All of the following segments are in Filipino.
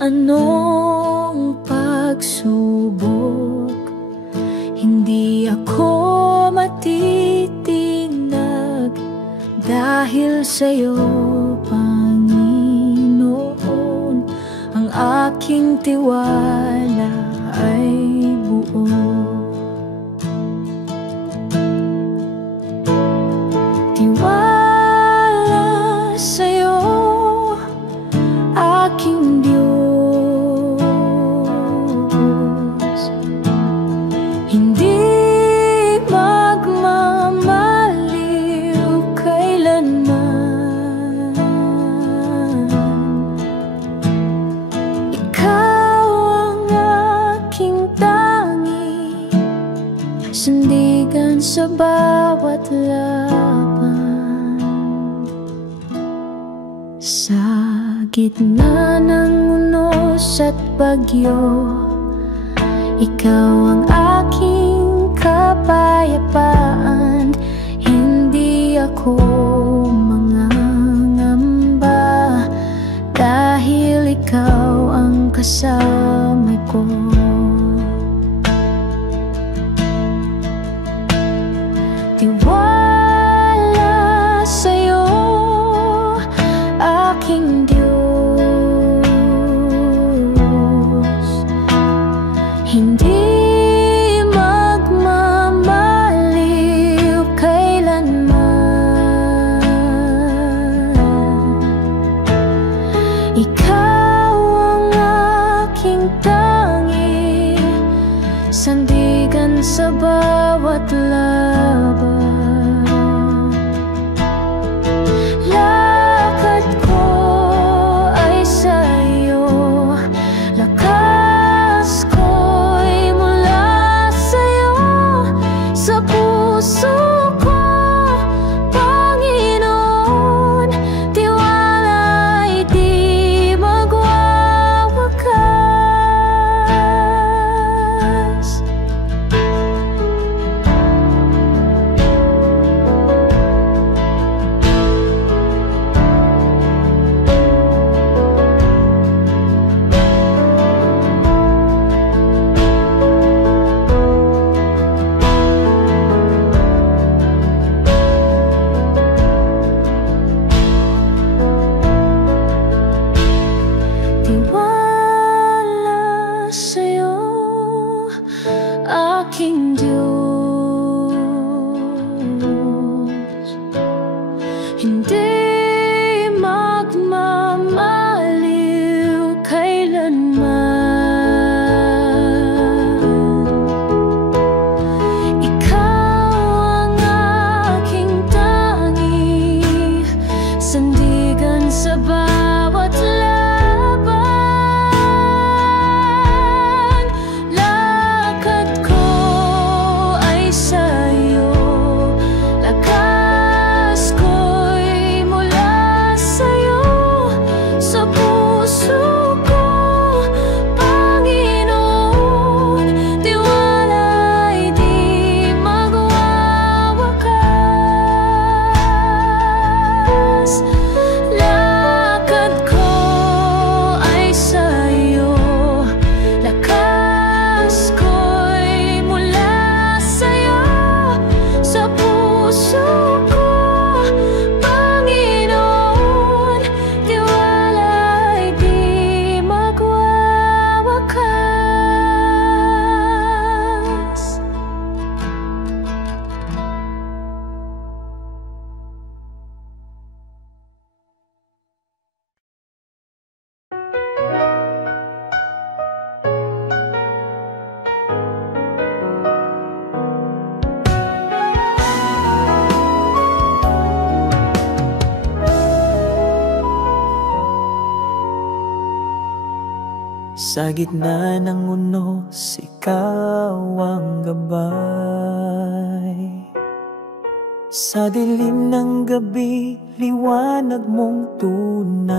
anong pagsubok, hindi ako matitinag dahil sa'yo, Panginoon. Ang aking tiwala ay buo. Tiwala sa'yo, aking Diyos. Hindi magmamaliw kailanman. Ikaw ang aking tangi, sandigan sa bawat laban. Sa gitna ng unos at bagyo, ikaw ang aking kapayapaan. Hindi ako mangangamba dahil ikaw ang kasama ko. Tiwala sa'yo, aking Diyos. Hindi magmamaliw kailanman. Ikaw ang aking tangi, sandigan sa bawat laban. Lakad ko ay sa'yo, lakas ko'y mula sa'yo. Sa puso ko, Panginoon, tiwala'y di magwawakas. Tiwala sa'yo, aking Diyos. Hindi magmamaliw kailanman. Ikaw ang aking tangi, sandigan sa bawat laban. Lakad ko ay sa'yo, lakas ko'y mula sa'yo. Sa puso ko, Panginoon, tiwala'y di magwawakas. Lakad ko ay sa'yo, lakas ko'y mula sa'yo. Sa puso ko, Panginoon, tiwala'y di magwawakas. Sa gitna ng unos, ikaw ang gabay. Sa dilim ng gabi, liwanag mong tunay.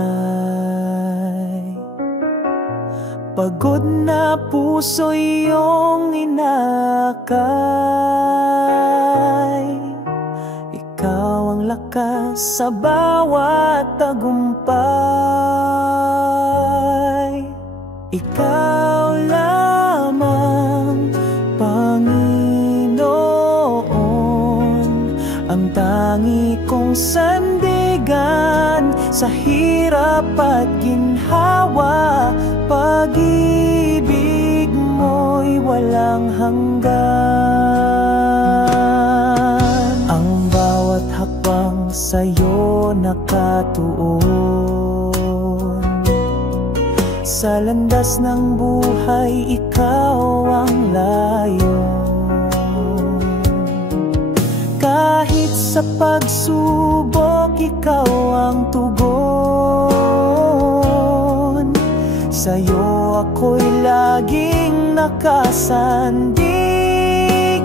Pagod na puso iyong inakay. Ikaw ang lakas sa bawat tagumpay. ikaw lamang, Panginoon, ang tangi kong sandigan sa hirap at ginhawa. Pag-ibig mo'y walang hanggan. Ang bawat hakbang sa'yo nakatuon, sa landas ng buhay ikaw ang layon. Kahit sa pagsubok ikaw ang tugon, sa'yo ako'y laging nakasandig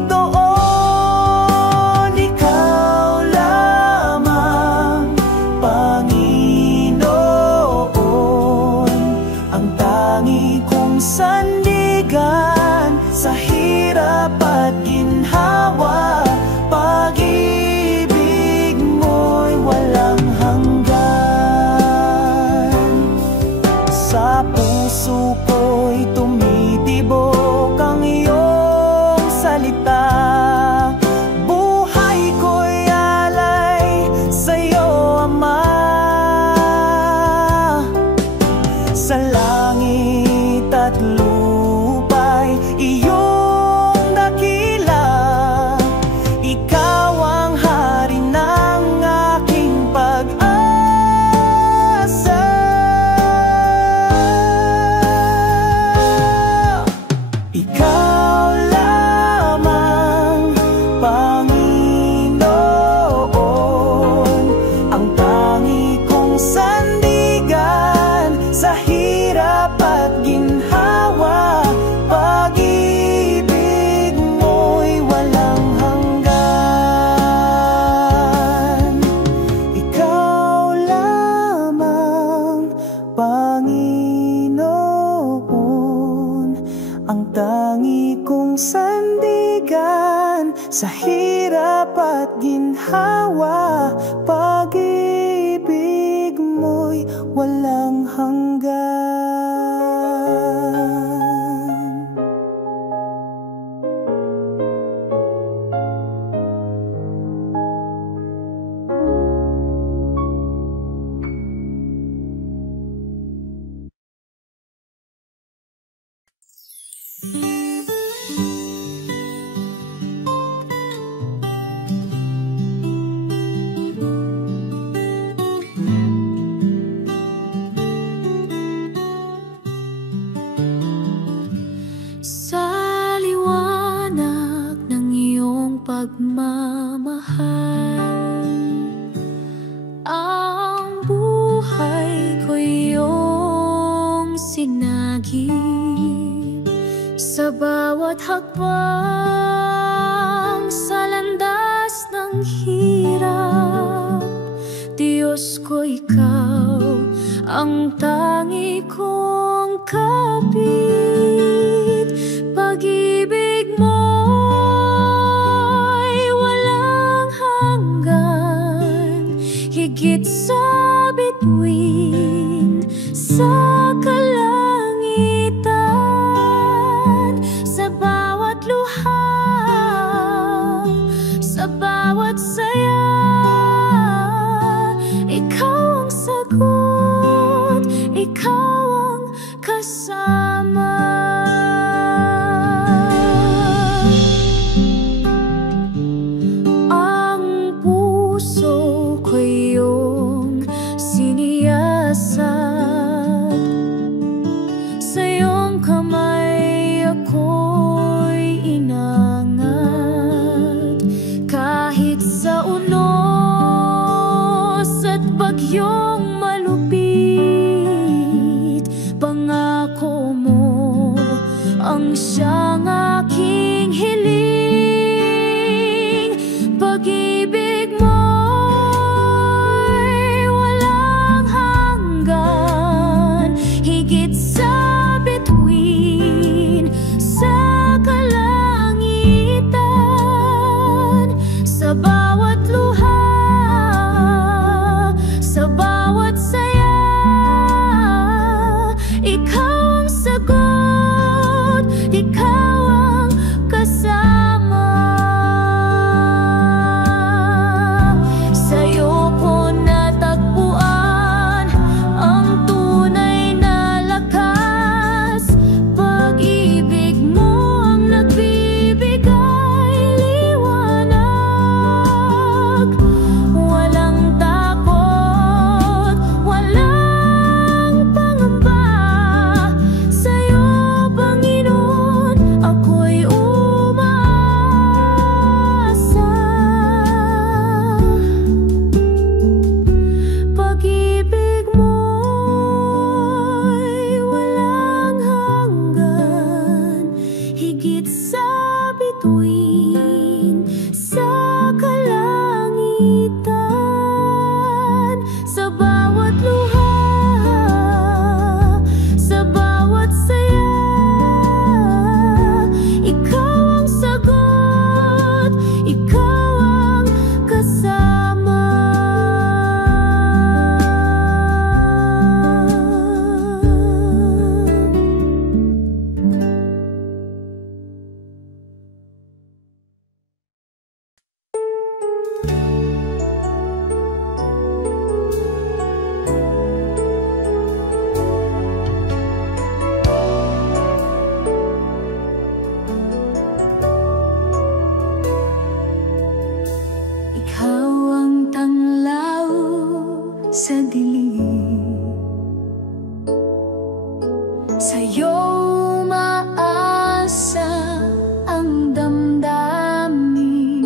doon. Ikaw lamang, Panginoon, ang tangi kong sandigan sa hirap at ginhawa. Pag-ibig mo'y walang hanggan. Sa puso ko'y tumitibok ang iyong salita. Buhay ko'y alay sa'yo, Ama. Sa langit at lupa'y iyong dakila. Ikaw ang hari ng aking pag-asa. Ikaw lamang, Panginoon, ang tangi kong sandigan sa hirap at ginhawa. Pag-ibig mo'y walang hanggan. Ikaw lamang, Panginoon, ang tangi kong sandigan sa hirap at ginhawa. Pag-ibig mo'y walang hanggan. Sa liwanag ng iyong pagmamahal, ang buhay ko iyong sinagip. Sa bawat hakbang sa landas ng hirap, Diyos ko, ikaw ang tangi kong kapit. Pag-ibig mo'y walang hanggan, higit sa bituin sa kalangitan. Sa bawat luha, sa bawat saya, ikaw ang sagot, ikaw ang kasama. Ang puso ko iyong siniyasat, sa iyong kamay ako'y inangat. Kahit sa unos at bagyong malupit, pangako mo ang siyang aking hiling. Pag-ibig mo'y walang hanggan, higit sa bituin sa kalangitan. Sa bawat luha, sa bawat saya, ikaw ang sagot. bituin sa kalangitan, sa bawat luha, sa bawat saya. Ikaw ang sagot, ikaw ang kasama. Ikaw ang tanglaw sa dilim, sa'yo umaasa ang damdamin.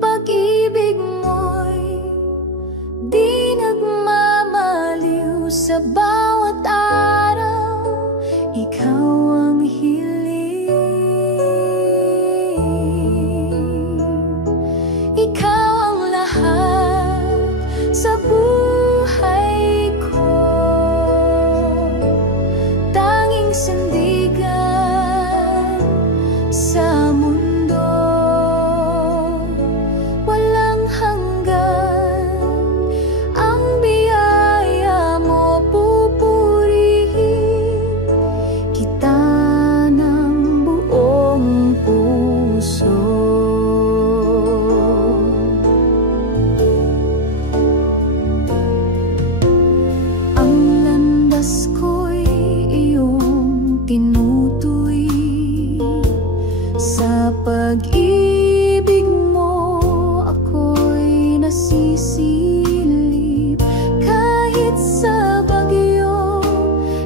Pag-ibig mo'y di nagmamaliw sa bawat araw. Ikaw ang hiling, ikaw ang lahat sa buhay ko. Tanging sandigan sa mundo, walang hanggan. Ang biyaya mo pupurihin kita ng buong puso. Ang landas ko'y iyong tinutuwi, sa pag-ibig mo ako'y nasisilip. Kahit sa bagyo,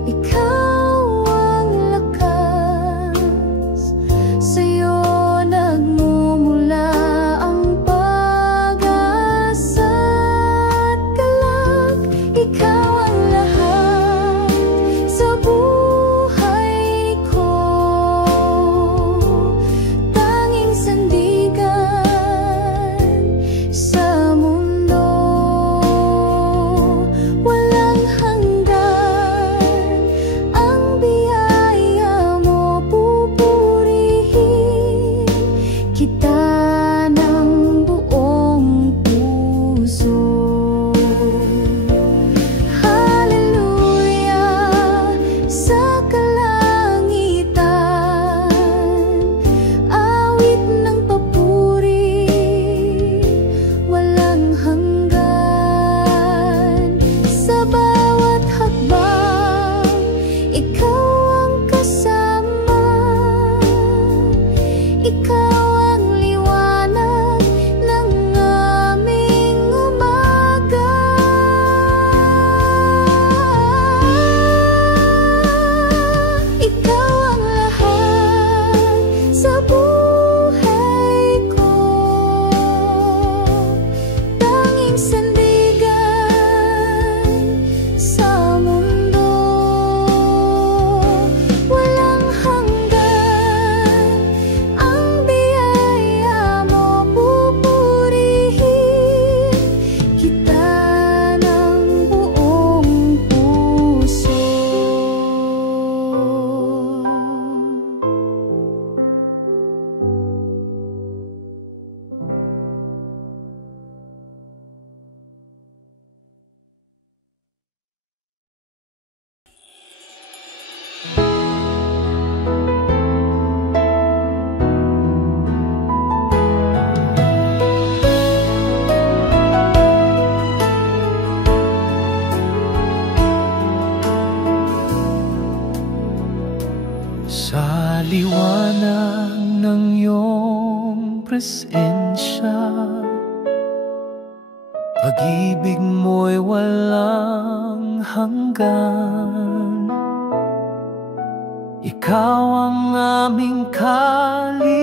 ikaw ang lakas. Sa'yo nagmumula ang pag-asa't galak. Ikaw ang lahat sa buhay ko. Tanging sandigan sa mundo, walang hanggan. Ang biyaya mo pupurihin kita ng buong puso. Hallelujah sa kalangitan, awit ng papuri, walang hanggan. Sa bawat hakbang, ikaw ang kasama. Ikaw ang liwanag ng aming umaga. Ikaw ang lahat sa buhay ko. Tanging sandigan sa mundo, walang hanggan. Ang biyaya mo pupurihin kita ng buong puso. Sa liwanag ng iyong presensya, pag-ibig mo'y walang hanggan. Ikaw ang aming kaligtasan,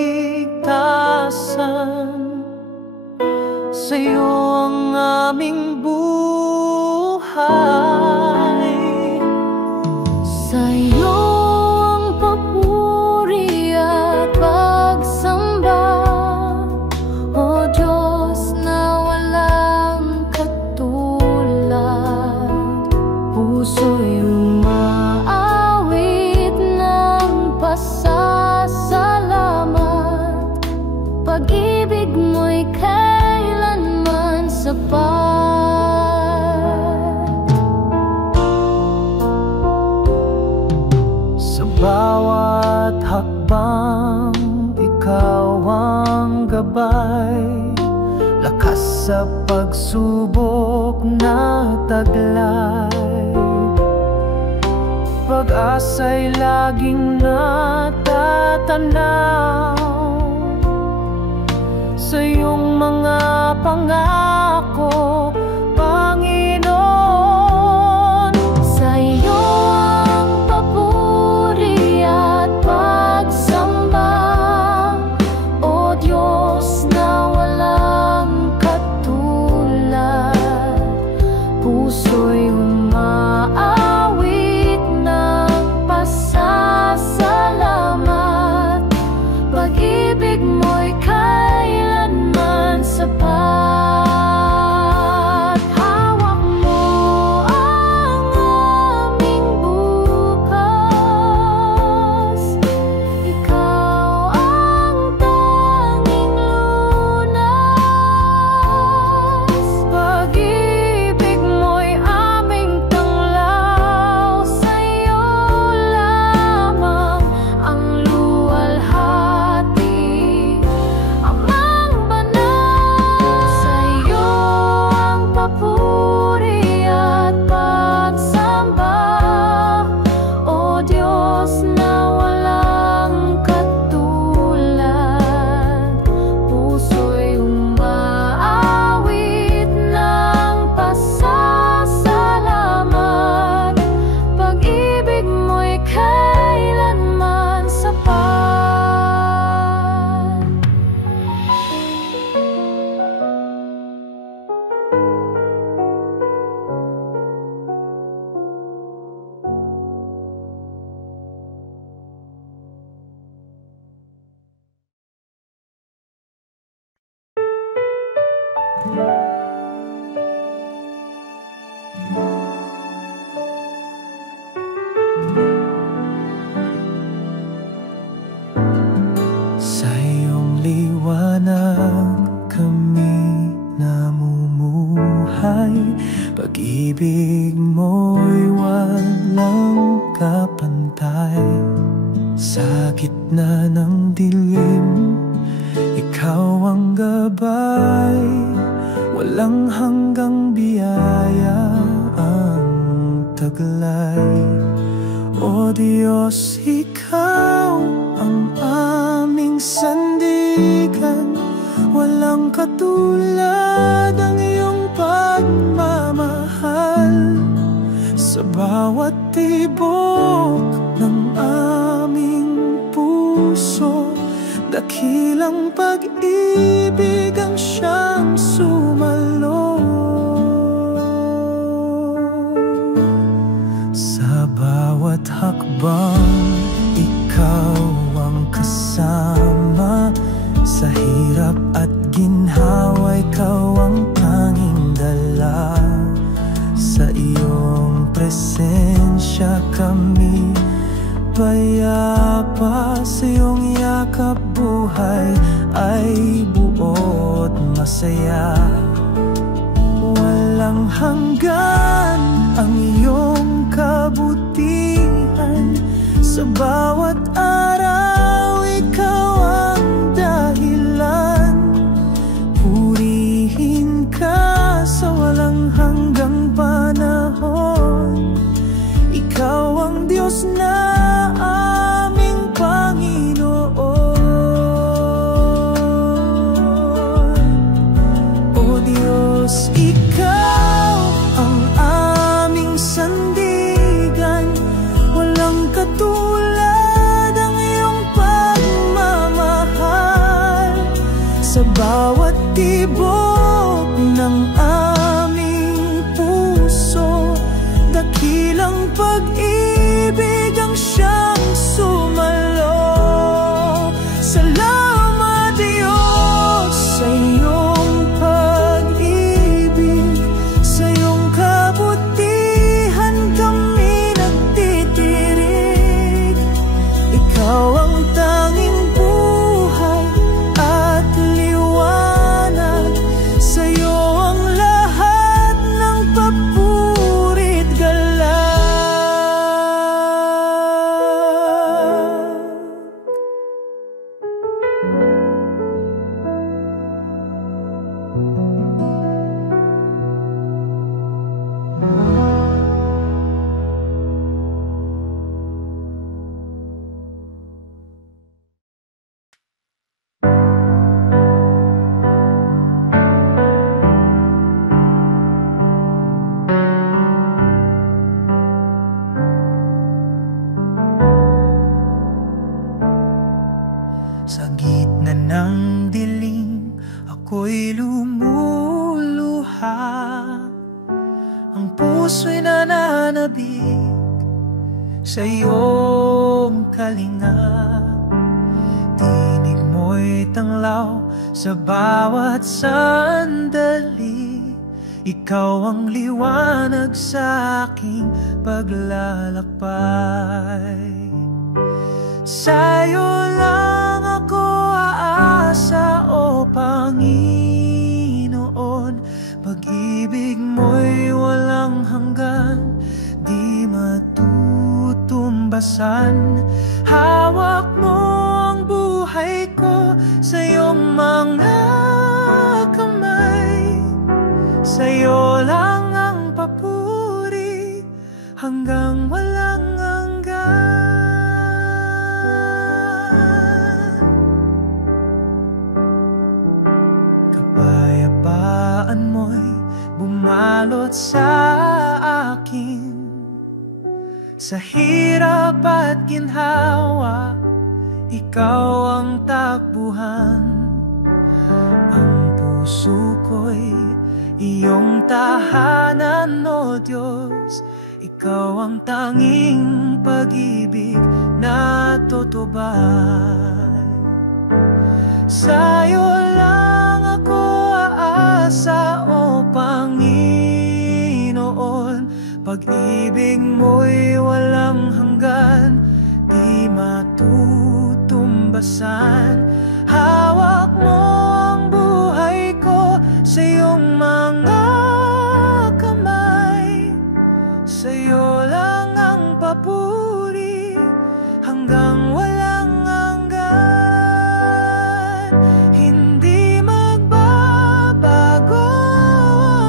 sa'yo ang aming buhay. Sa'yo ang papuri at pagsamba. bang ikaw ang gabay, lakas sa pagsubok na taglay. Pag-asa'y laging natatanaw sa iyong mga pangako, Panginoon. Sa iyo ang papuri at pagsamba, O Diyos na walang katulad. Puso'y umaawit ng pasasalamat, pag-ibig mo'y kailanman sapat. Hawak mo ang aming bukas, ikaw ang tanging lunas. Pag-ibig mo'y aming tanglaw, sa iyo lamang ang luwalhati. Amang banal, sa iyo ang papuri at pagsamba, O Diyos na walang katulad. Puso'y umaawit ng pasasalamat, pag-ibig mo'y kailanman sapat. Sa iyong liwanag kami namumuhay, pag-ibig mo'y walang kapantay. Sa gitna ng dilim, ikaw ang gabay, walang hanggang biyaya ang taglay. O Diyos, ikaw ang aming sandigan, walang katulad ang iyong pagmamahal. Sa bawat tibok ng aming puso, dakilang pag-ibig ang siyang sumalo. Sa bawat hakbang, ikaw ang kasama. Sa hirap at ginhawa, ikaw ang tanging dala. Sa iyong presensya kami payapa, sa iyong yakap buhay ay buot masaya. Walang hanggan ang iyong kabutihan, sa bawat araw ikaw ang dahilan. Purihin ka sa walang hanggang panahon, ikaw ang Diyos na aming Panginoon. O Diyos, ikaw ang aming sandigan, walang katulad ang iyong pagmamahal. Sa bawat tibok ng aming puso, dakilang pag-ibig ang siyang sumalo. Salamat Diyos sa iyong pag-ibig, sa iyong kabutihan kami nagtitirig. Ikaw ang tanging buhay at liwanag, Sa gitna ng dilim, ako'y lumuluha. Ang puso'y nananabik sa iyong kalinga. Tinig mo'y tanglaw sa bawat sandali. Ikaw ang liwanag sa aking paglalakbay. Sa'yo lang ako aasa, o Panginoon. Pag-ibig mo'y walang hanggan, di matutumbasan. Hawak mo ang buhay ko sa iyong mga kamay. Sa'yo lang ang papuri hanggang walang hanggan. Kapayapaan mo'y bumalot sa akin. Sa hirap at ginhawa, ikaw ang takbuhan. Ang puso ko'y iyong tahanan, o Diyos. Ikaw ang tanging pag-ibig na tutubay. Sa'yo lang ako aasa, o Panginoon. Pag-ibig mo'y walang hanggan, di matutumbasan. Hawak mo ang buhay ko sa iyong mga kamay. Sa'yo lang ang papuri hanggang walang hanggan. Hindi magbabago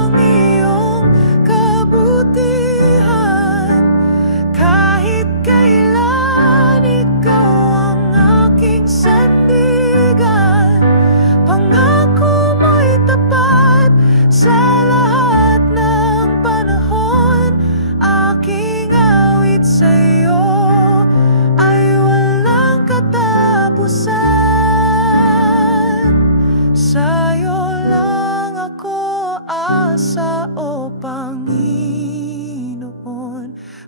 ang iyong kabutihan. Kahit kailan ikaw ang aking sandigan. Pangako mo'y tapat sa lahat ng panahon. Aking awit sa'yo ay walang katapusan. Sa'yo lang ako asa, o Panginoon.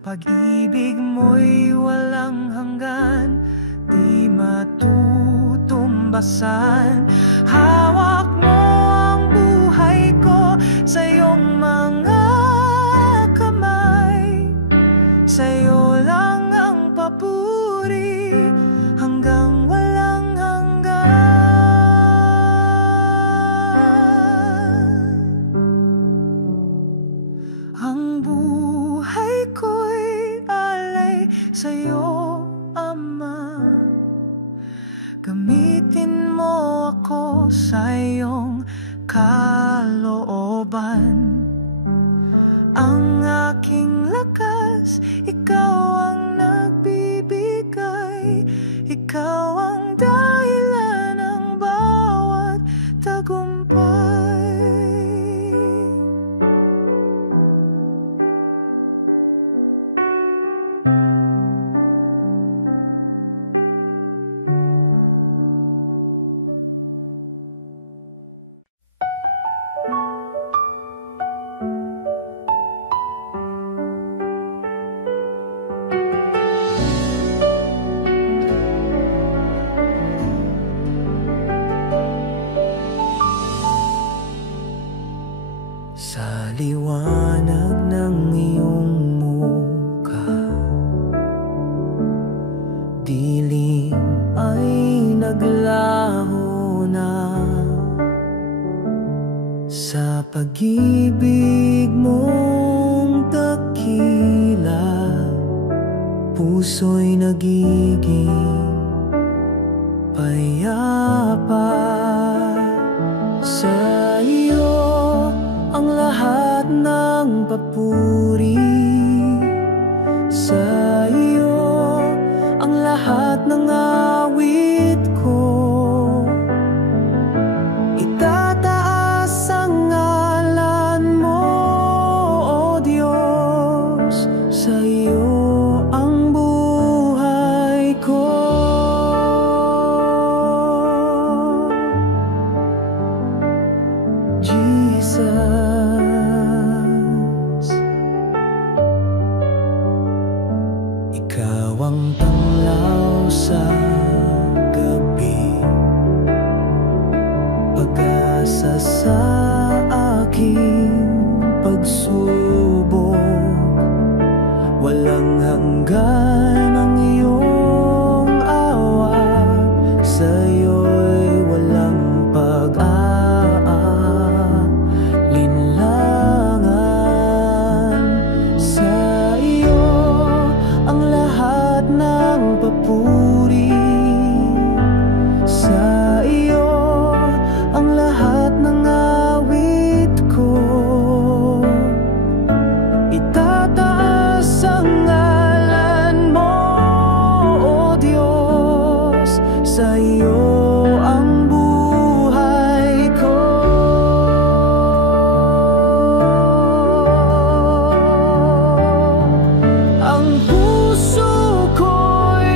Pag-ibig mo'y walang hanggan, di matutumbasan. Hawak mo ang buhay ko sa iyong mga kamay. Sa'yo lang ang papuri hanggang walang hanggan. Ang buhay ko'y alay sa'yo, Ama. Gamitin mo ako sa iyong kalooban. Ang aking lakas, ikaw ang nagbibigay. Ikaw ang dahilan ng bawat tagumpay. Sa liwanag ng iyong mukha, dilim ay naglaho na. Sa pag-ibig mong dakila, puso'y nagiging payapa. Sa iyo ang lahat ng papuri. Sa iyo ang lahat ng awit ko. Itataas ang ngalan mo, o Diyos. Sa iyo ang buhay ko. sa'yo ang buhay ko. Ang puso ko'y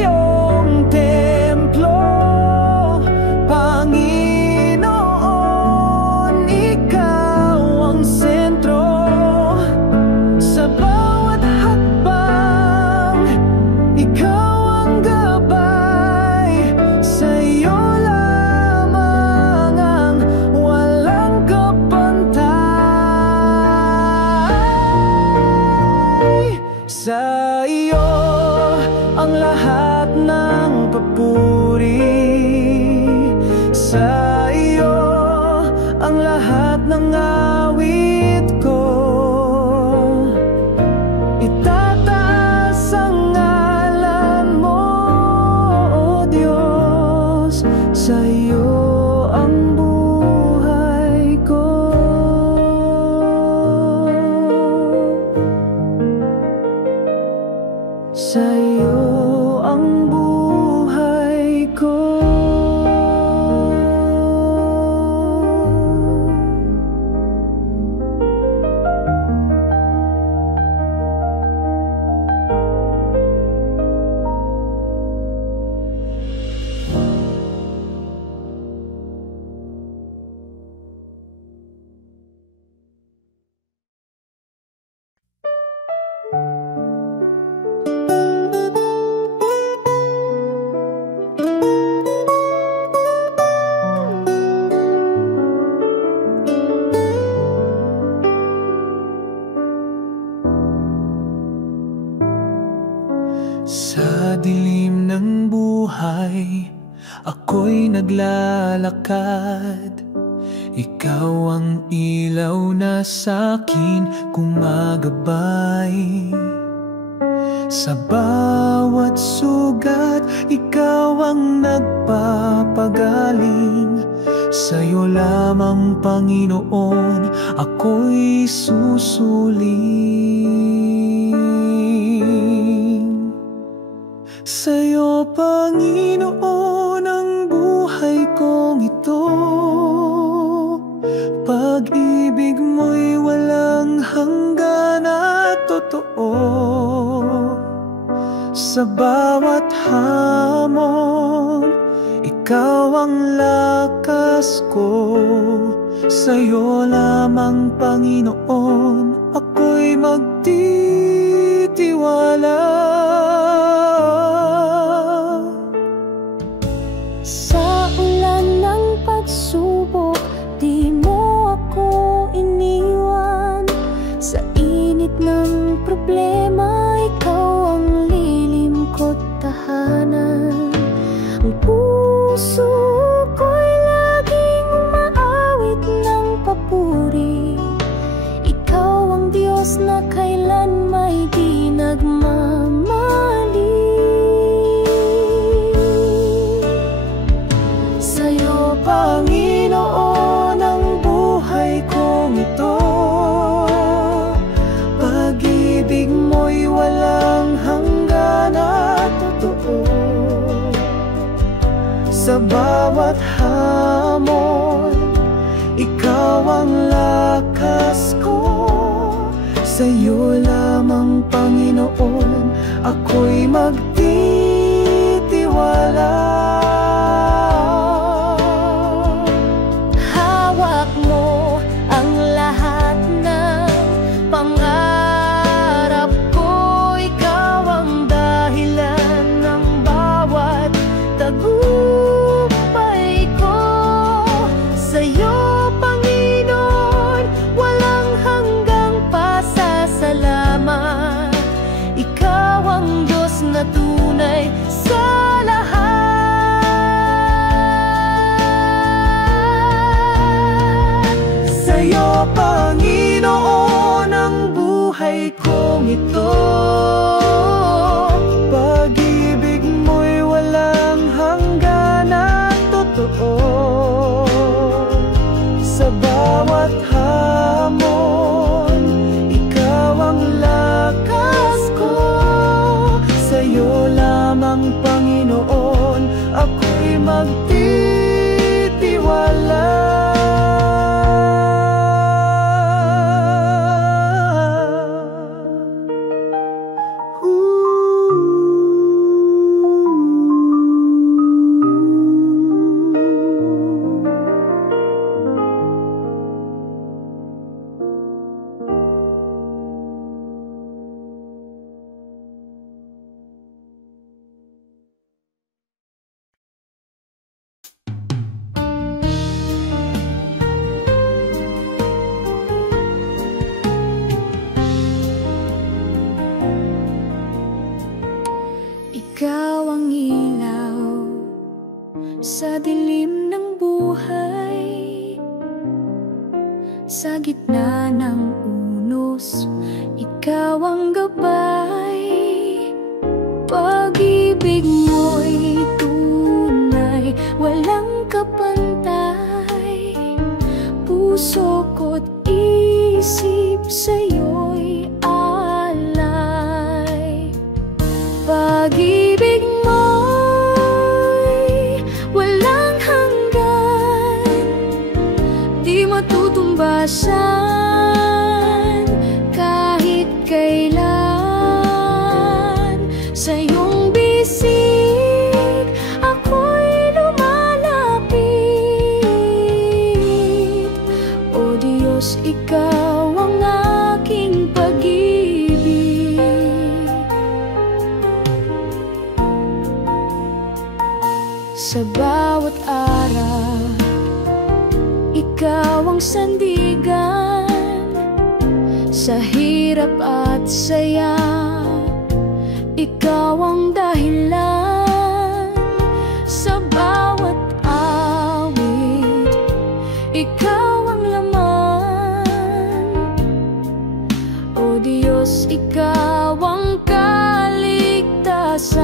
iyong templo, Panginoon, ikaw ang sentro. Sa bawat hakbang, ikaw ang gabay. Sa'yo lamang ang walang kapantay. Sa iyo ang lahat ng papuri, sa iyo ang lahat ng awit ko. Itataas ang ngalan mo, O Diyos, sa iyo ang buhay ko. Sa iyo ang buhay ko. Sa dilim ng buhay, ako'y naglalakad. Ikaw ang ilaw na sa'kin gumagabay. Sa bawat sugat, ikaw ang nagpapagaling. Sa'yo lamang, Panginoon, ako'y susuling. Sa'yo, Panginoon, ang buhay kong ito. Pag-ibig mo'y walang hanggan at totoo. Sa bawat hamon, ikaw ang lakas ko. Sa'yo lamang, Panginoon, ako'y magtitiwala. Sa ulan ng pagsubok, di mo ako iniwan. Sa init ng problema, ikaw ang lilim ko't tahanan. Ang puso ko'y laging umaawit ng papuri. Ikaw ang Diyos na kailan may di nagmamali. Sa'yo, Panginoon, ang buhay kong ito. Pag-ibig mo'y walang hanggan at totoo. Sa bawat hamon, ikaw ang lakas ko. Sa'yo lamang, Panginoon, ako'y magtitiwala. Hawak mo ang lahat ng pangarap ko. Ikaw ang dahilan ng bawat tagumpay ko. Sa'yo, Panginoon, walang hanggang pasasalamat. Ikaw ang Diyos na tunay sa lahat. Sa'yo, Panginoon, ang buhay kong ito. Pag-ibig mo'y walang hanggan at totoo. Sa bawat hamon, ikaw ang lakas ko. Sa'yo lamang, Panginoon, ako magtitiwala. Ikaw ang ilaw sa dilim ng buhay, sa gitna ng unos, ikaw ang gabay. Pag-ibig mo'y tunay, walang kapantay. Puso ko't isip sa'yo'y alay. Pag-ibig mo'y walang hanggan, di matutumbasan kahit kailan. Sa iyong bisig ako'y lumalapit. O Diyos, ikaw ang aking pag-ibig. Sa bawat araw, ikaw ang sandigan. Sa hirap at saya, ikaw ang dahilan. Sa bawat awit, ikaw ang laman. O Diyos, ikaw ang kaligtasan.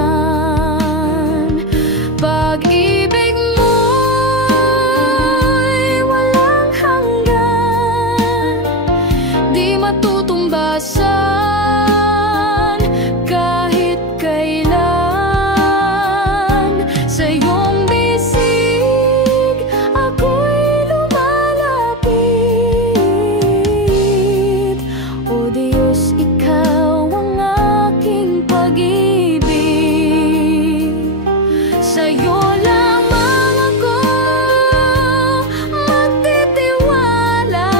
Pag-ibig mo'y walang hanggan, di matutumbasan kahit kailan. Sa iyong bisig ako'y lumalapit. O Diyos, ikaw ang aking pag-ibig. Sa'yo lamang ako magtitiwala.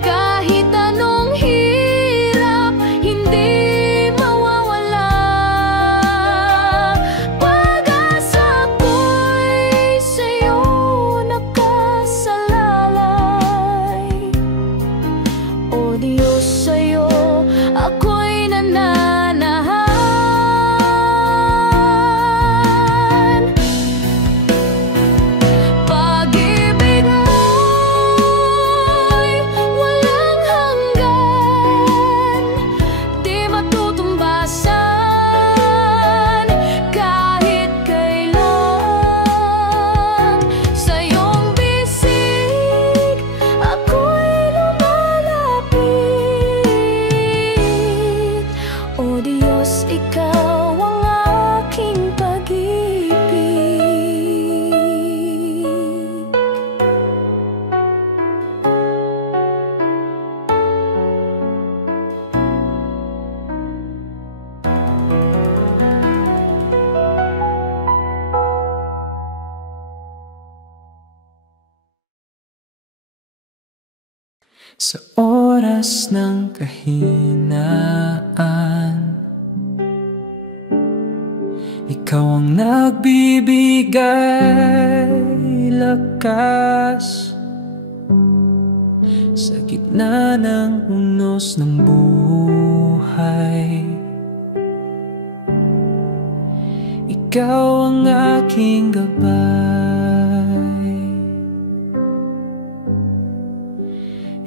Kahit anong hirap, hindi mawawala. Pag-asa ko'y sa'yo nakasalalay. O Diyos, sa'yo ako'y nananahan. Pag-ibig mo'y walang hanggan, di matutumbasan kahit kailan. Sa iyong bisig ako'y lumalapit. O Diyos, ikaw ang aking pag-ibig. Sa oras ng kahinaan, ikaw ang nagbibigay lakas. Sa gitna ng unos ng buhay, ikaw ang aking gabay.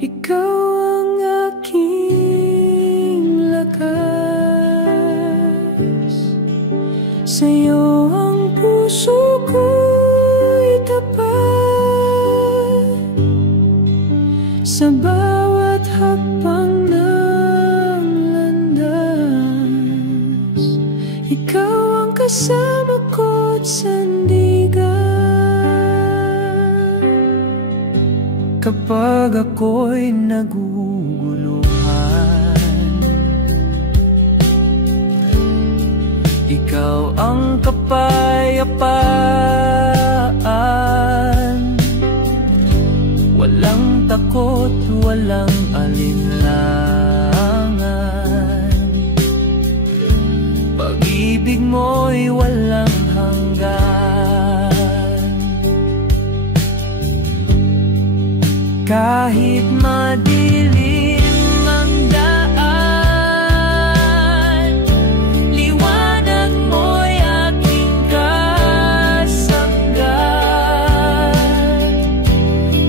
Ikaw ang aking lakas. Sa'yo ang puso ko'y tapat. Sa bawat hakbang ng landas, ikaw ang kasama ko't sandigan. kapag ako'y naguguluhan. Ikaw ang kapayapaan, walang takot, walang alinlangan. Pag-ibig mo'y walang hanggan. Kahit madilim ang daan, liwanag mo'y aking kasanggan.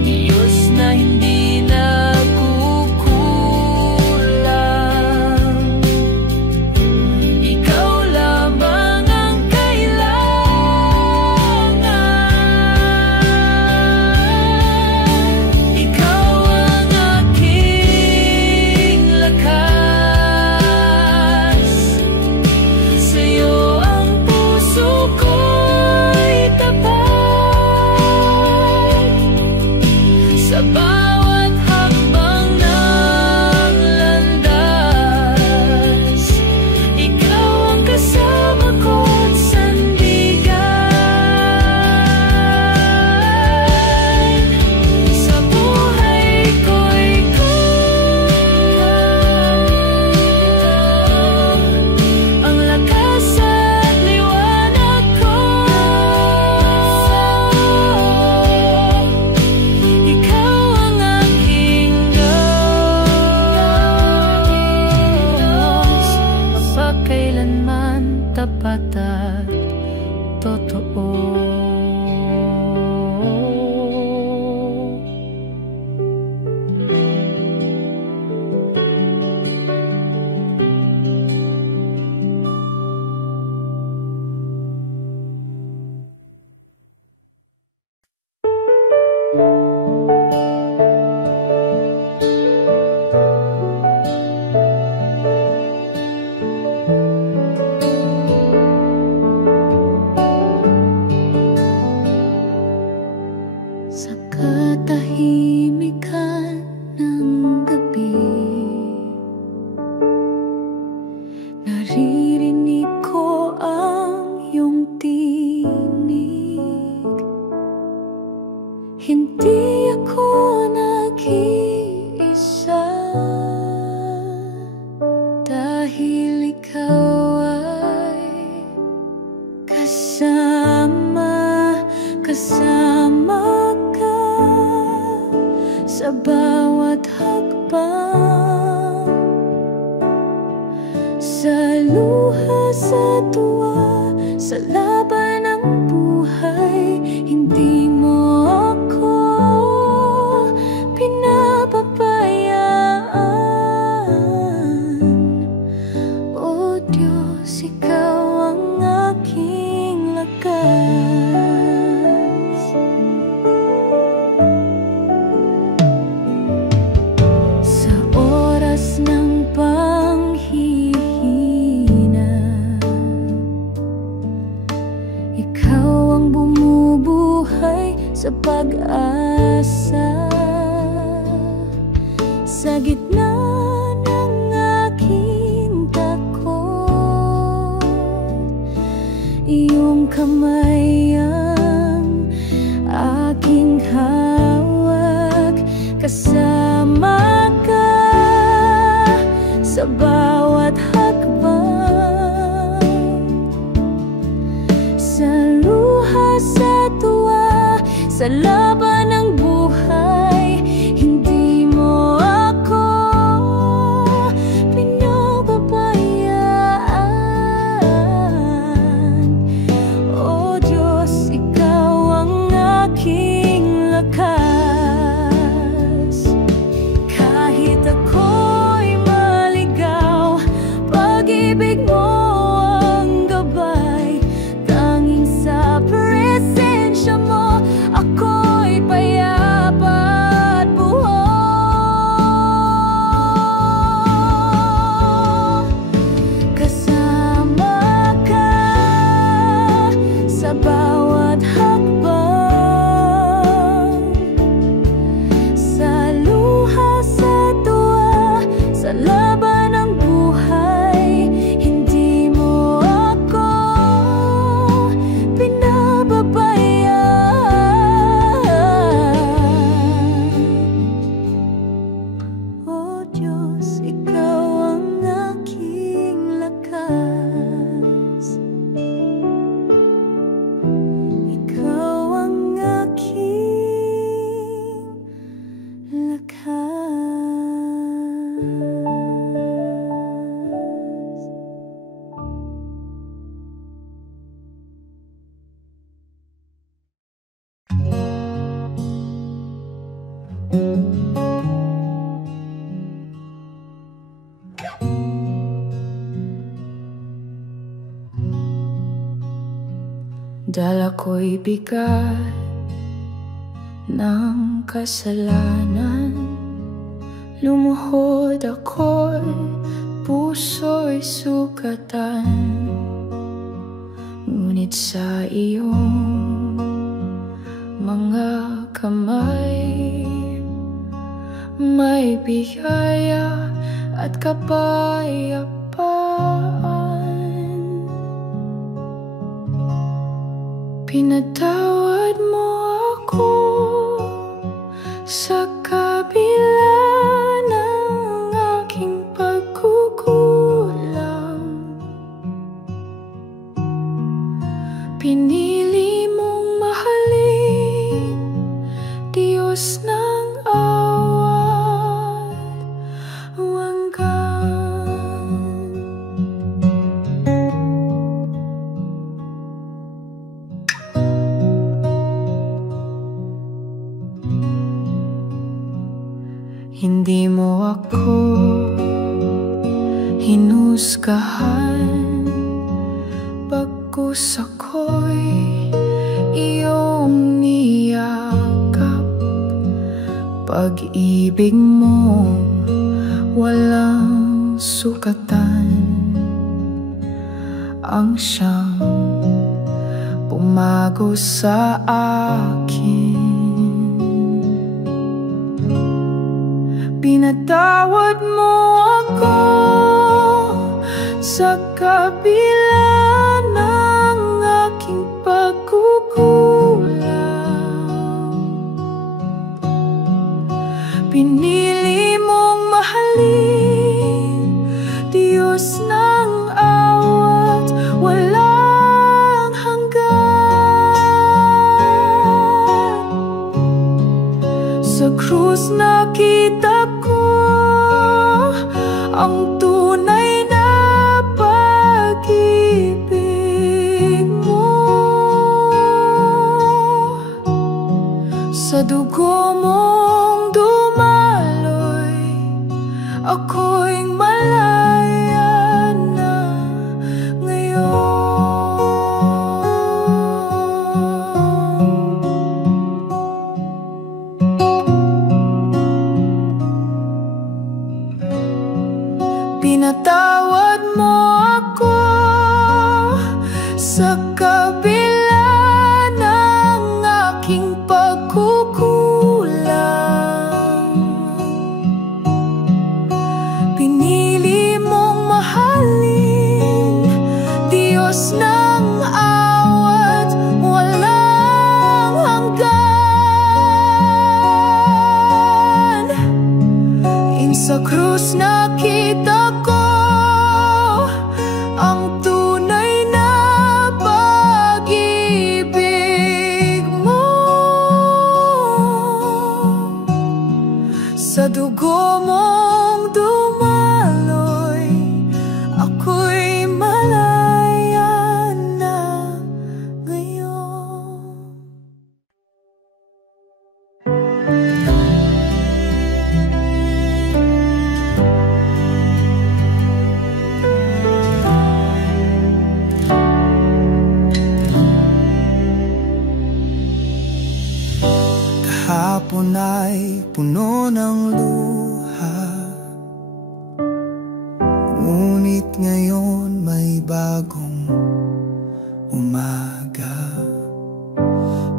Diyos na hindi nagkukulang, ikaw lamang ang kailangan. Ikaw ang aking lakas, sa'yo ang puso ko'y tapat. Sa bawat hakbang ng landas, ikaw ang kasama ko't sandigan. Sa buhay ko ikaw ang lakas at liwanag ko. Ikaw ang aking Diyos, mapagkailanman tapat at totoo. Sa katahimikan ng gabi, naririnig ko ang iyong tinig. Hindi ako nag-iisa, dahil ikaw ay kasama ka sa bawat hakbang, sa luha, sa tuwa, sa laban ng buhay. Hindi mo ako pinapabayaan. O Diyos, ikaw ang aking lakas. Sa oras ng panghihina, ikaw ang bumubuhay sa pag-asa. Sa gitna ng aking takot, iyong kamay ang aking hawak. Kasama ka sa bawat hakbang, sa luha, sa tuwa, sa laban ng buhay. Hindi mo ako pinapabayaan. O Diyos, ikaw ang aking lakas. Kahit ako'y maligaw, pag-ibig mo ang gabay. Tanging sa presensya mo ako'y Dala ko'y bigat ng kasalanan. Lumuhod ako'y puso'y sugatan. Ngunit sa iyong mga kamay may biyaya at kapayapaan. Pinatawad mo ako sa kabila ng aking pagkukulang. Pinili mong mahalin, Diyos ng awat wagan. Hindi mo ako hinusgahan, bagkus ako'y iyong niyakap. Pag-ibig mo walang sukatan, ang siyang pumago sa akin. Pinatawad mo ako sa kabila ng aking pagkukulang. Pinili mong mahalin, Diyos ng awat walang hanggan. Sa krus nakita ko ang tunay na pag-ibig mo. Sa dugo mong dumaloy, ako'y malaya na ngayon. Pinatawad mo ako sa kabila ng aking pagkukulang. Pinili mong mahalin, Diyos ng awat walang hanggan. Sa krus nakita ko ang tunay na pag-ibig mo. Sa dugo mong dumaloy, ako'y malaya na ngayon. Kahapon ay puno ng luha, ngunit ngayon may bagong umaga.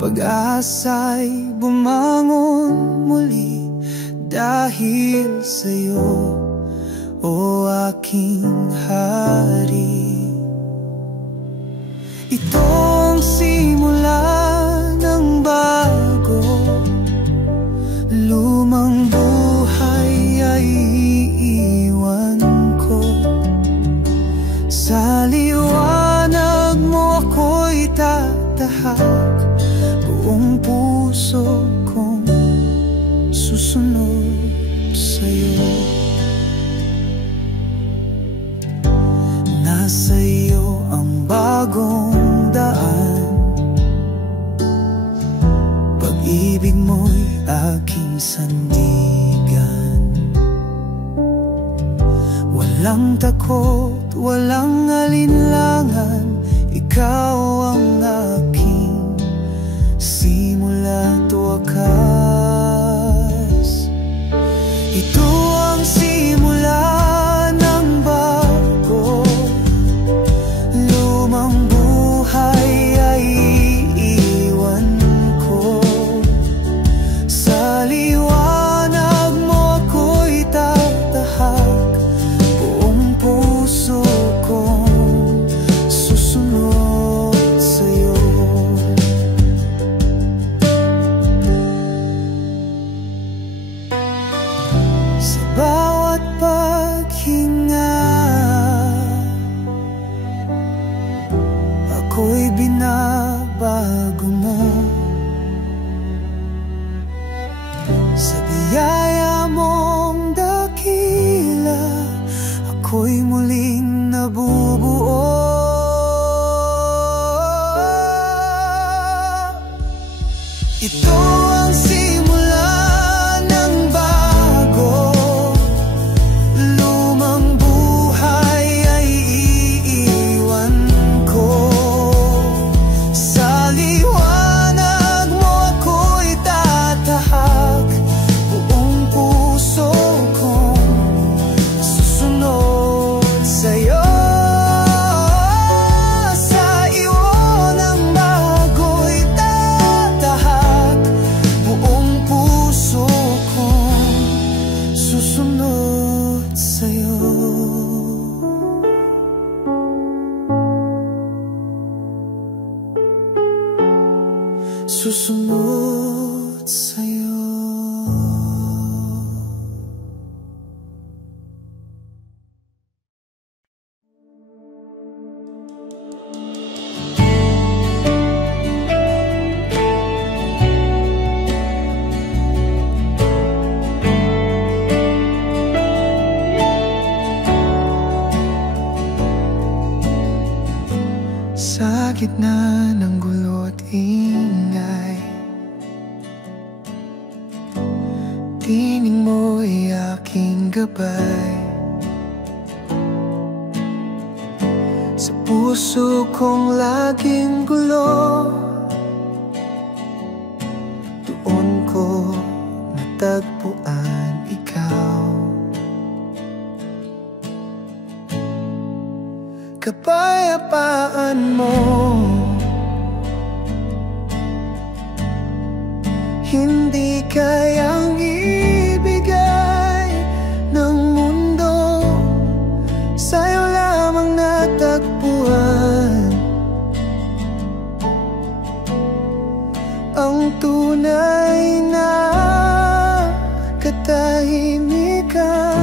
Pag-asa'y bumangon muli dahil sa'yo, o aking hari. Itong simula ng bago, lumang buhay ay iiwan ko. Sa liwanag mo ako'y tatahak, buong puso kong susunod sa'yo. Nasa iyo ang bagong daan, pag-ibig mo'y aking sandigan. Walang takot, walang alinlangan, ikaw ang aking simula't wakas. Ito ang simula ng bago, lumang buhay ay iiwan ko. Sa liwanag mo ako'y tatahak, buong puso kong susunod sa'yo. Sa bawat paghinga, ako'y binabago mo. Sa biyaya mong dakila, ako'y muling nabubuo. Ito ang simula ng bago, lumang buhay ay iiwan ko. Sa liwanag mo ako'y tatahak, buong puso kong susunod sa'yo. Sa iyo ng bago'y tatahak, buong puso kong susunod sa'yo. Susunod sa'yo. Sa gitna ng gulo at ingay, tining mo'y aking gabay. Sa puso kong laging gulo, doon ko natagpuan ikaw. Kapayapaan mo, hindi kayang ibigay ng mundo, sa'yo lamang natagpuan ang tunay na katahimikan.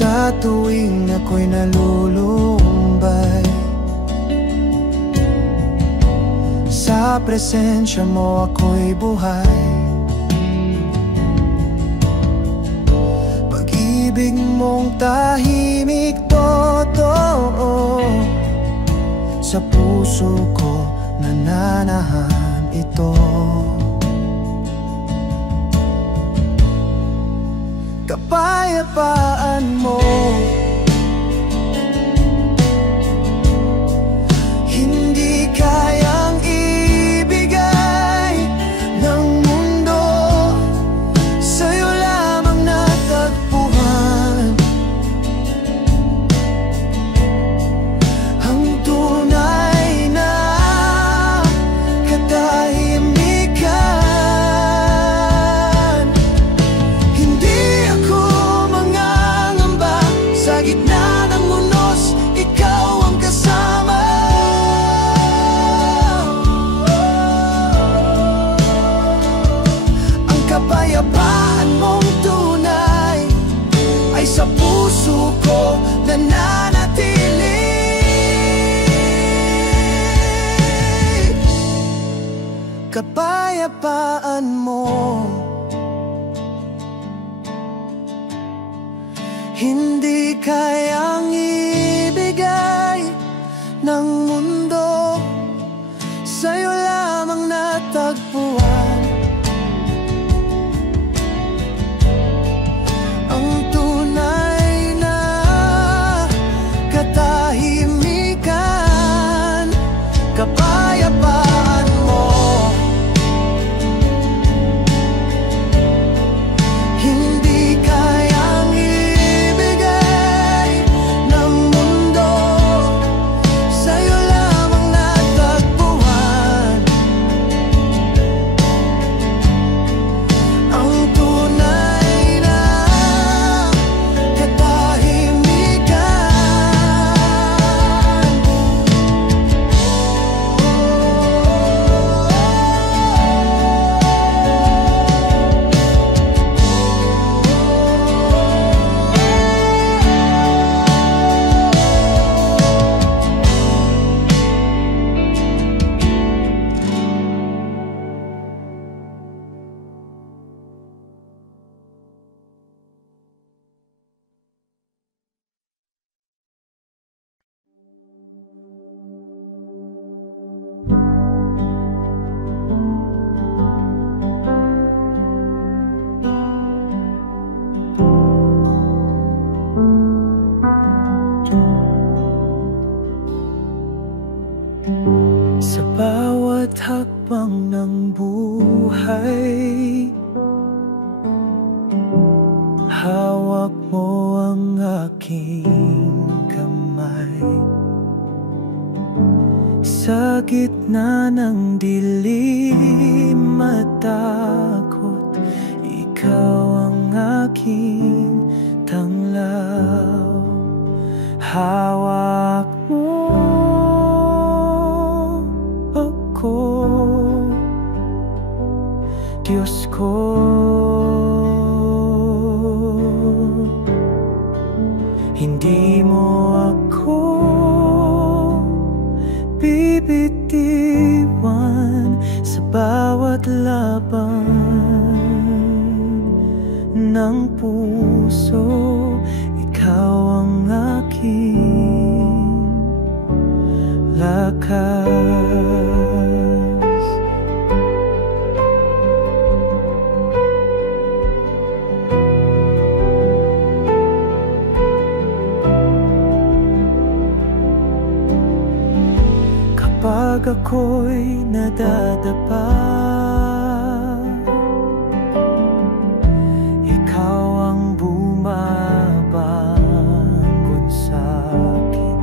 Sa tuwing ako'y nalulumbay, sa presensya mo ako'y buhay. Pag-ibig mong tahimik totoo, sa puso ko nananahan ito. Kapayapaan mo, hindi kayang ibigay ng mundo, sa'yo lamang natagpuan ang tunay na katahimikan. Hindi ako mangangamba, sa gitna ng unos, ikaw ang kasama. Ang kapayapaan mong tunay ay sa puso ko nananatili. Kapayapaan mo, hindi kayang ibigay ng mundo, natagpuan ang tunay na katahimikan, kapayapaan mo. Hindi kayang ibigay ng mundo, sa'yo lamang natagpuan ang tunay na sa bawat hakbang ng buhay, hawak mo ang aking kamay. Sa gitna ng dilim at takot, ikaw ang aking tanglaw. Hawak mo ako, Diyos ko. Hindi mo ako bibitiwan sa bawat laban ng puso. Ikaw ang aking lakas. Kapag ako'y nadadapa, ikaw ang bumabangon sa'kin.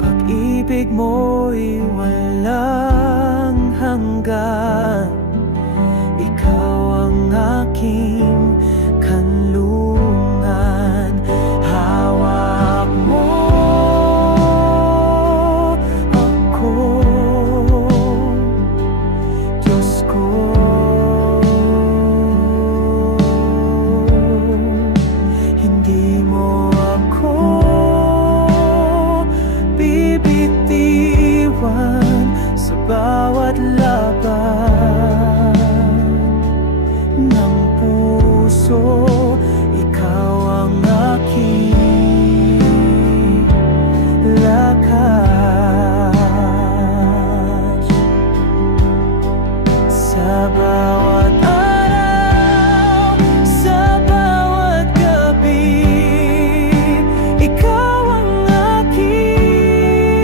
Pag-ibig mo'y walang hanggan, ikaw ang aking kanlungan. Hawak mo sa bawat laban ng puso. Ikaw ang aking lakas. Sa bawat araw, sa bawat gabi, ikaw ang aking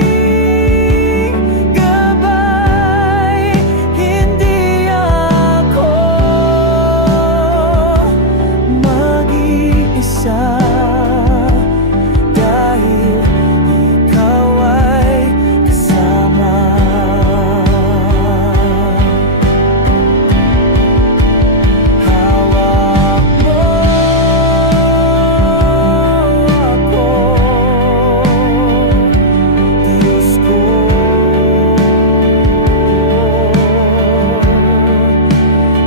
gabay. Hindi ako mag-iisa, dahil ikaw ay kasama. Hawak mo ako, Diyos ko.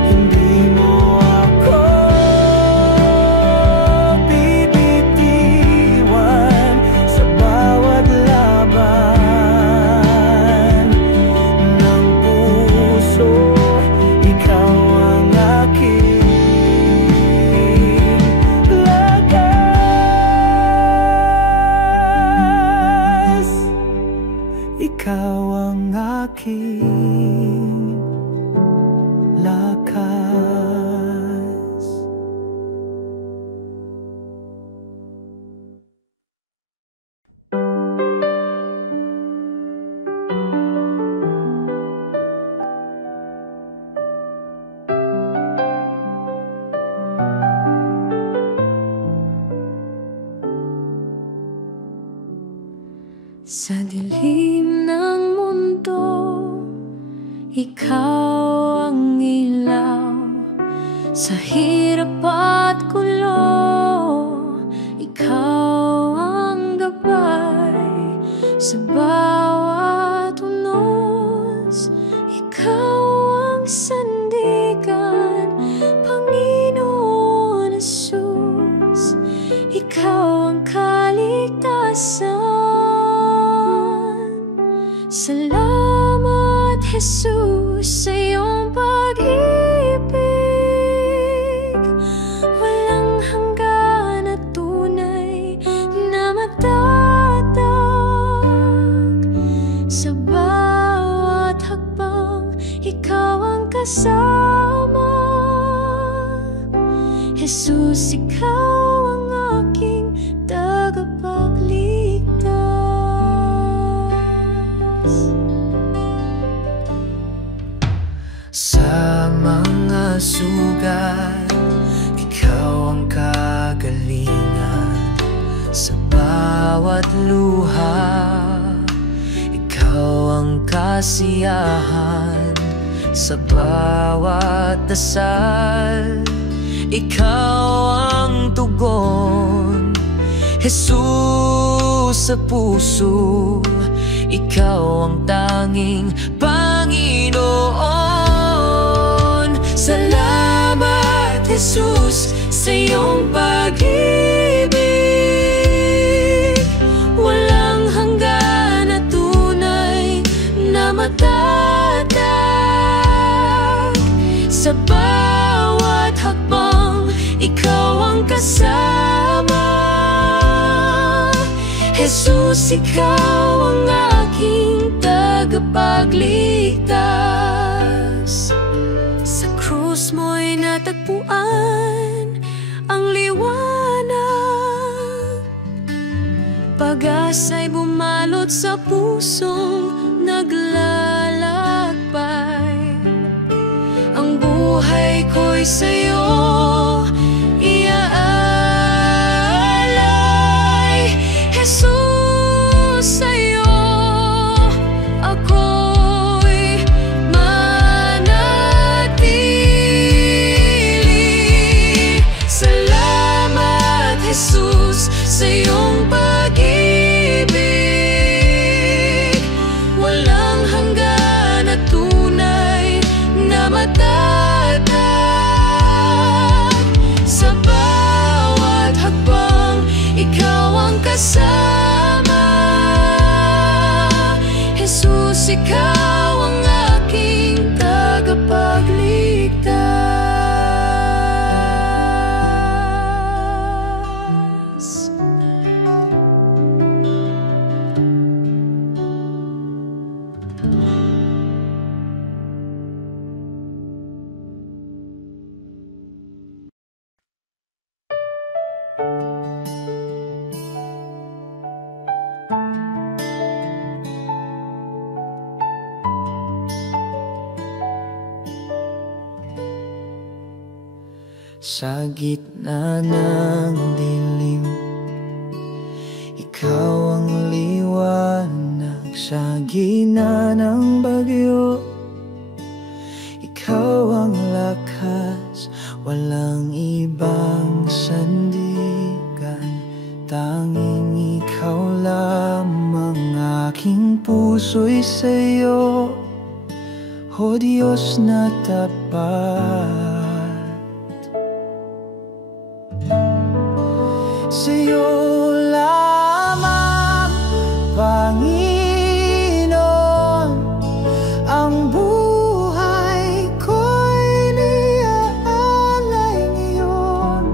Hindi mo ako bibitiwan sa bawat laban ng puso. Ikaw ang aking lakas. Ikaw ang aking lakas. Sa dilim ng mundo, ikaw ang ilaw. Sa hirap at gulo, ikaw ang gabay. Sa bawat unos, ikaw ang sandigan. Panginoon Jesus, ikaw ang kaligtasan. Salamat, Jesus, sa iyong pag-ibig. Walang hanggan at tunay na matatag. Sa bawat hakbang, ikaw ang kasama. Jesus, ikaw ang aking tagapagligtas. Sa mga sugat, ikaw ang kagalingan. Sa bawat luha, ikaw ang kasiyahan. Sa bawat dasal, ikaw ang tugon. Jesus, sa puso, ikaw ang tanging Panginoon. Salamat, Jesus, sa iyong pag-ibig. Walang hanggan at tunay na matatag. Sa bawat hakbang, ikaw ang kasama. Jesus, ikaw ang aking tagapagligtas. Sa krus mo'y natagpuan ang liwanag. Pag-asa'y bumalot sa pusong naglalakbay. Ang buhay ko'y sa'yo iaalay. Jesus, sa'yo ako'y manatili. Salamat, Jesus, sa iyong pag-ibig. Walang hanggan at tunay na matatag. Sa bawat hakbang, ikaw ang kasama. Jesus, ikaw ang aking tagapagligtas. Sa gitna ng dilim, ikaw ang liwanag. Sa gitna ng bagyo, ikaw ang lakas. Walang ibang sandigan, tanging ikaw lamang. Aking puso'y sa'yo, o Diyos na tapat. Sa'yo lamang, Panginoon, ang buhay ko'y niaalay ngayon.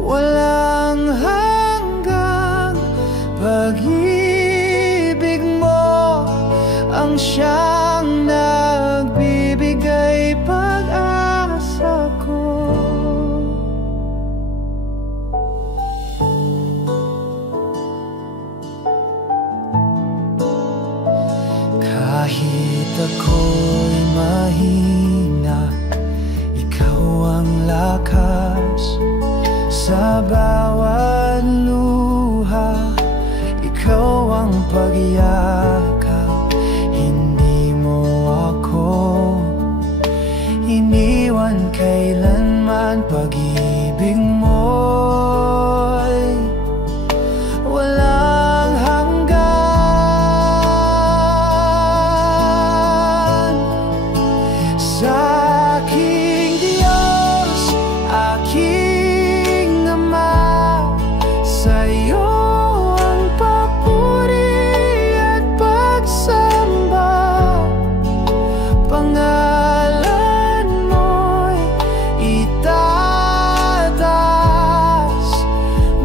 Walang hanggang pag-ibig mo ang siyang nagbibigay pag Kahit ako'y mahina, ikaw ang lakas. Sa bawat luha, ikaw ang pagyakap. Hindi mo ako iniwan kailanman. Pag-ibig mo'y walang hanggan. Sa aking Diyos, aking Ama, sa'yo ang papuri at pagsamba. Pangalan mo'y itataas,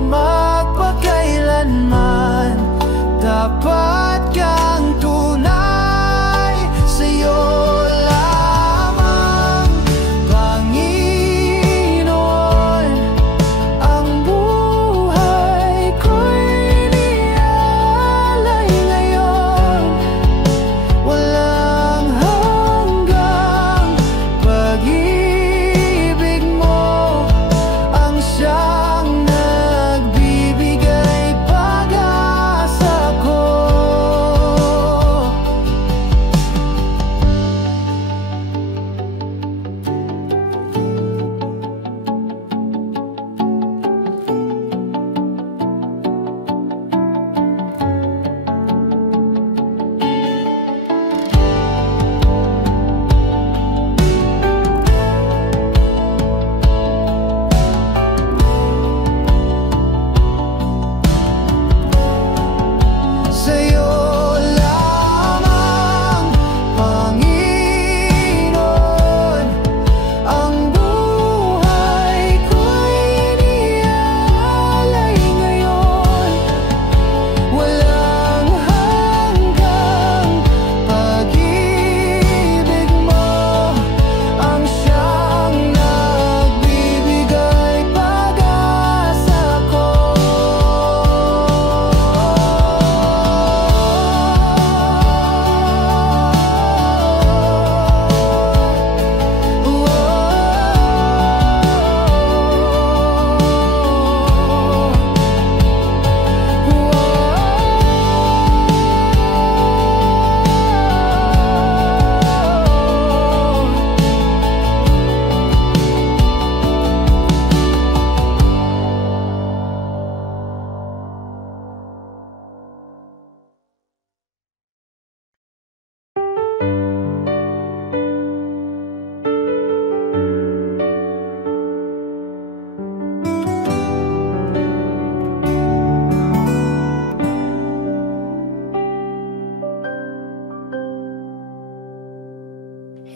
magpakailanman. Dapat kang tunay, sa'yo lamang, Panginoon. Ang buhay ko'y inialay ngayon. Walang hanggang pag-ibig mo ang siyang nagbibigay pag-asa ko. Sa'yo lamang, Panginoon. Ang buhay ko'y inialay ngayon. Walang hanggang pag-ibig mo ang siyang nagbibigay pag-asa ko.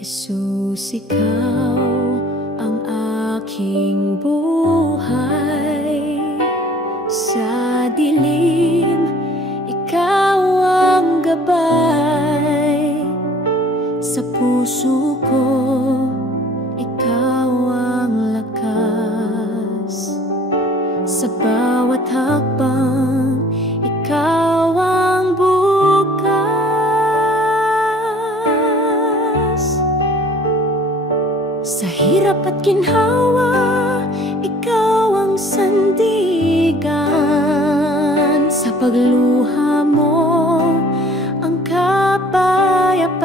Jesus, ikaw ang aking buhay. Sa dilim, ikaw ang gabay. Sa puso ko, ikaw ang lakas. Sa bawat hakbang, ikaw ang bukas. Sa hirap at ginhawa, ikaw ang sandigan. Sa pagluha mo, ang kapayapaan.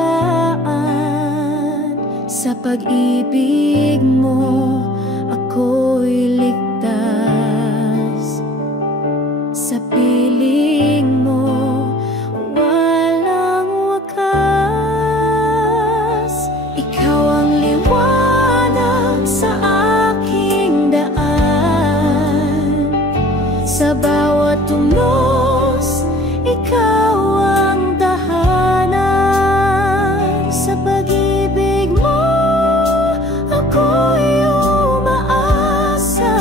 Sa pag-ibig mo, ako'y ligtas. Sa piling mo, walang wakas. Ikaw ang liwanag sa aking daan. Sa bawat tunos, ikaw ang tahanan. Sa pag-ibig mo, ako'y umaasa.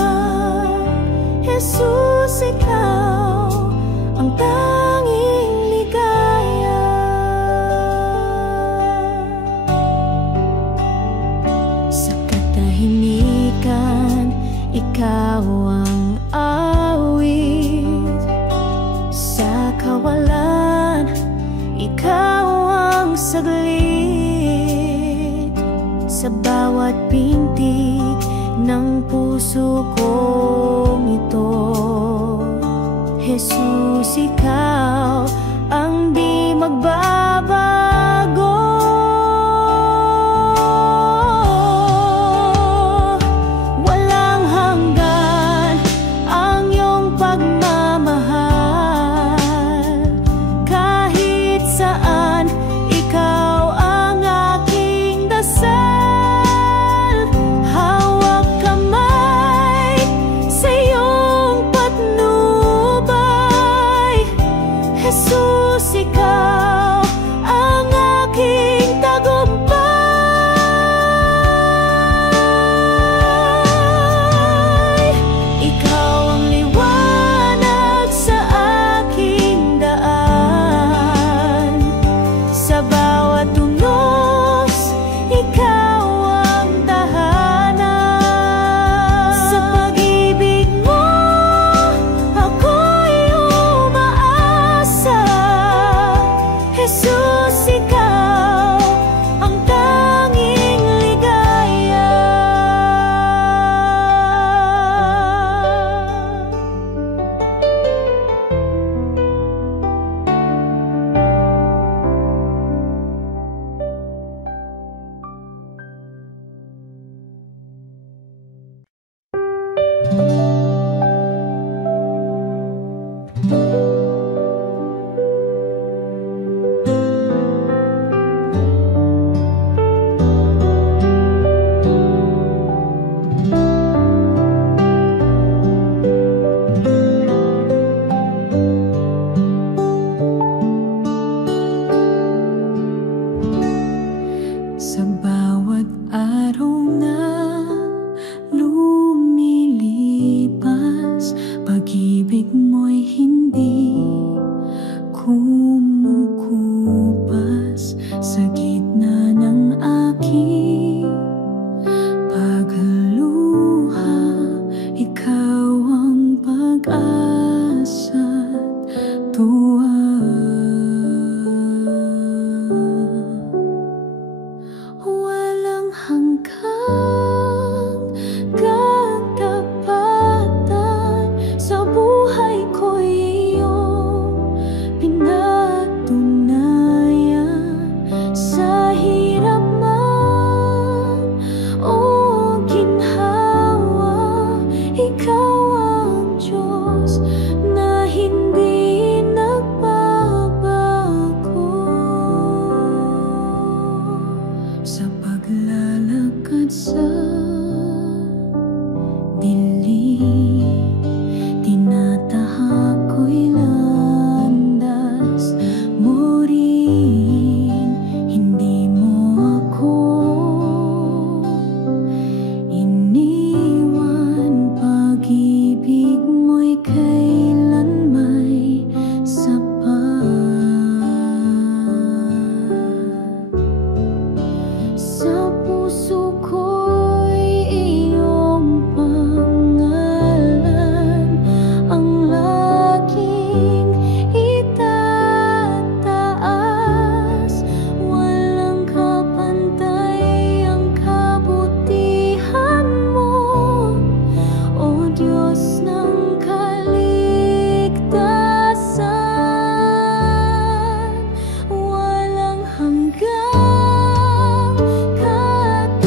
Jesus, ikaw ang saglit sa bawat pintig ng puso kong ito. Jesus, ikaw ang di magbabago. Walang hanggan ang iyong pagmamahal. Kahit saan, ikaw ang aking dasal. Hawak kamay sa iyong patnubay. Jesus, ikaw ang aking tagumpay. Ikaw ang liwanag sa aking daan. Sa bawat unos, ikaw ang tahanan. Sa pag-ibig mo, ako'y umaasa. Jesus, ikaw ang tanging ligaya. Sa bawat araw na lumilipas, pag-ibig mo'y hindi kumukupas. Sa gitna ng aking pagluha, ikaw ang pag-asa't tuwa. Walang hanggang katapatan sa buhay ko'y iyong pinatunayan. Sa hirap man o ginhawa, ikaw ang Diyos na hindi nagbabago. Sa paglalakad sa dilim, tinatahak ko'y landas mo rin. Hindi mo ako iniwan, pag-ibig mo'y kailan may sapat. Sa puso ko'y iyong pangalan ang laging itataas. Walang kapantay ang kabutihan mo, O Diyos ng kaligtasan. Walang hanggang katapatan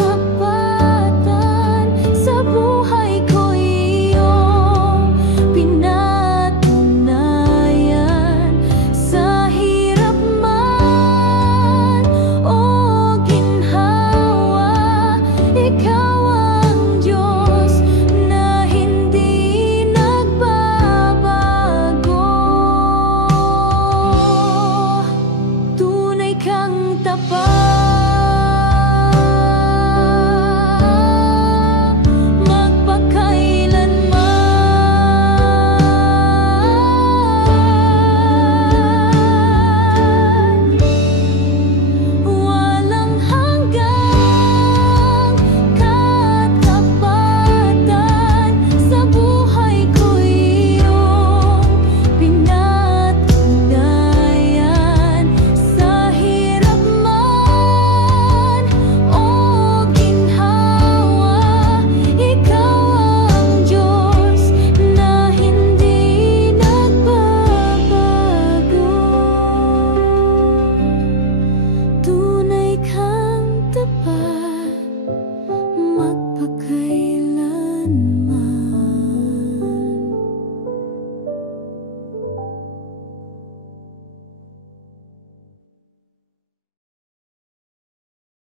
sa buhay ko'y iyong pinatunayan. Sa hirap man o ginhawa, ikaw ang Diyos na hindi nagbabago. Tunay kang tapat.